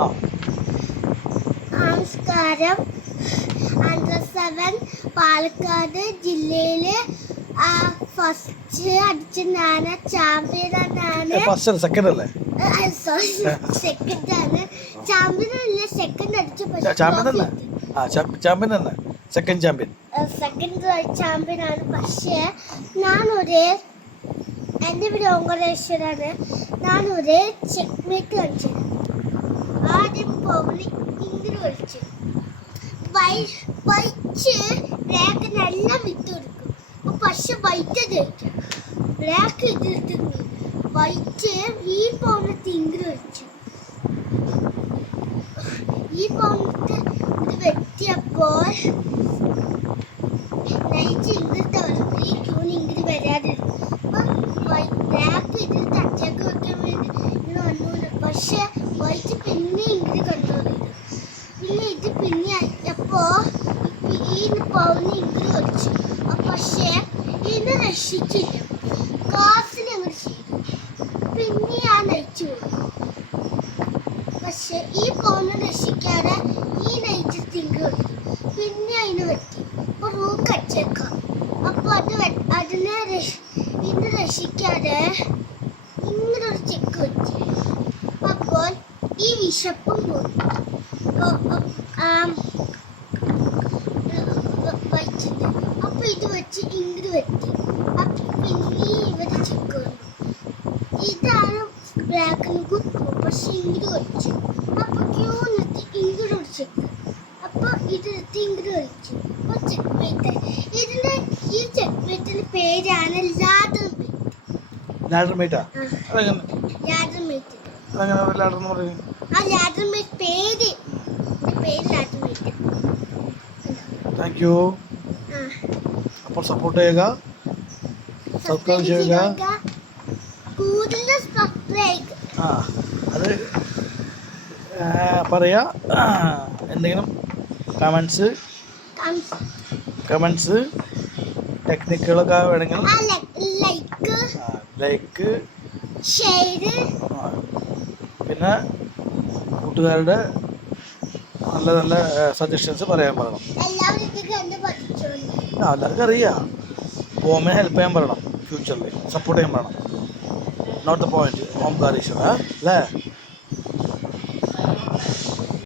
ആ നമസ്കാരം. അണ്ടർ 7 പാലക്കാട് ജില്ലയില് ഫസ്റ്റ് അടിച്ച ഞാന്, ചാമ്പ്യനാണ്. സെക്കൻഡ് അല്ലേ? സോറി, സെക്കൻഡ് ആണ്. ചാമ്പ്യൻ അല്ല, സെക്കൻഡ് അടിച്ചു. ചാമ്പ്യൻ തന്നെ. ചാമ്പ്യൻ തന്നെ, സെക്കൻഡ് ചാമ്പ്യൻ. സെക്കൻഡ് ചാമ്പ്യൻ ആണ്. പക്ഷേ എൻ്റെ പേര് ഓങ്കരേശ്വരാണ്. ഞാനൊരു ചെക്ക്മേറ്റ് കളിച്ചത്. ആദ്യം പൗളി ഇങ്ങനെ കളിച്ചു വൈച്ച് ബ്ലാക്കിനെല്ലാം വിട്ടു കൊടുക്കും. പക്ഷെ വൈറ്റ് ജയിക്കും. ബ്ലാക്ക് എതിർത്ത് വൈറ്റ് ഈ പൗണത്ത് ഇങ്ങനെ കളിച്ചു. ഈ പൗണത്ത് ഇത് വെട്ടിയപ്പോൾ നയിച്ച് ഇങ്ങനത്തെ ഈ ക്യൂന് ഇങ്ങനെ വരാതിരുന്നു. ബ്ലാക്ക് എതിർത്ത് അറ്റാക്ക് വെക്കാൻ വേണ്ടി ഇങ്ങനെ വന്നു. പക്ഷെ വൈറ്റ് പിന്നെ ഇങ്ങനെ കൺട്രോൾ ചെയ്തു. പിന്നെ ഇത് പിന്നെ അപ്പോ ഈ പൗന്ന് ഇങ്ങനെ കളിച്ചു. പക്ഷേ ഇതിനെ രക്ഷിച്ചില്ല. കാസിനെ അങ്ങനെ ചെയ്തു. പിന്നെ ഞാൻ നയിച്ചു പോകും. പക്ഷെ ഈ പൗന്ന് രക്ഷിക്കാതെ ഈ നയിച്ച് തിങ്ക് കളിച്ചു. പിന്നെ അതിന് പറ്റി അപ്പൊ റൂക്ക് അച്ചേക്കാം. അപ്പൊ ഇതിനെ രക്ഷിക്കാതെ ഇങ്ങനെ ഒരു ചെക്ക് വെച്ചു. അപ്പോൾ ഈ വിശപ്പും പോയി വച്ചിട്ട്. അപ്പൊ ഇത് വെച്ച് ഇങ്ങോട്ട് വെട്ടി. അപ്പൊ പിന്നെ ഇവര് ചെക്ക് വന്നു. ഇതാണ് ബ്ലാക്കിന് കുത്തു. പക്ഷെ ഇങ്ങോട്ട് കളിച്ചു. അപ്പൊ ക്യൂ നിർത്തി ഇങ്ങോട്ട് ഒരു ചെക്ക്. അപ്പൊ ഇതെടുത്ത് ഇങ്ങോട്ട് കളിച്ചു. അപ്പൊ ചെക്ക് മേറ്റ്. ഈ ചെക്ക് മേറ്റിന്റെ പേരാണ് ലാഡർ മേറ്റ്. ലാഡർ മേറ്റാ? Ladder mate. ആ ലാഡർ മേറ്റ് പേര് ലാഡർ മേറ്റ്. Thank you. അപ്പോൾ സപ്പോർട്ട് ചെയ്യുക, സബ്സ്ക്രൈബ് ചെയ്യുക. അത് പറയാ. എന്തെങ്കിലും കമൻസ് ടെക്നിക്കുകളൊക്കെ വേണമെങ്കിൽ ലൈക്ക്, ഷെയർ, പിന്നെ കൂട്ടുകാരുടെ നല്ല നല്ല സജഷൻസ് പറയാൻ പറയണം. എല്ലാവർക്കും അറിയാം. ഹോമിനെ ഹെൽപ്പ് ചെയ്യാൻ പറയണം. ഫ്യൂച്ചറിൽ സപ്പോർട്ട് ചെയ്യാൻ പറയണം. Not the point. ഓംകാരേശ്വര അല്ലേ?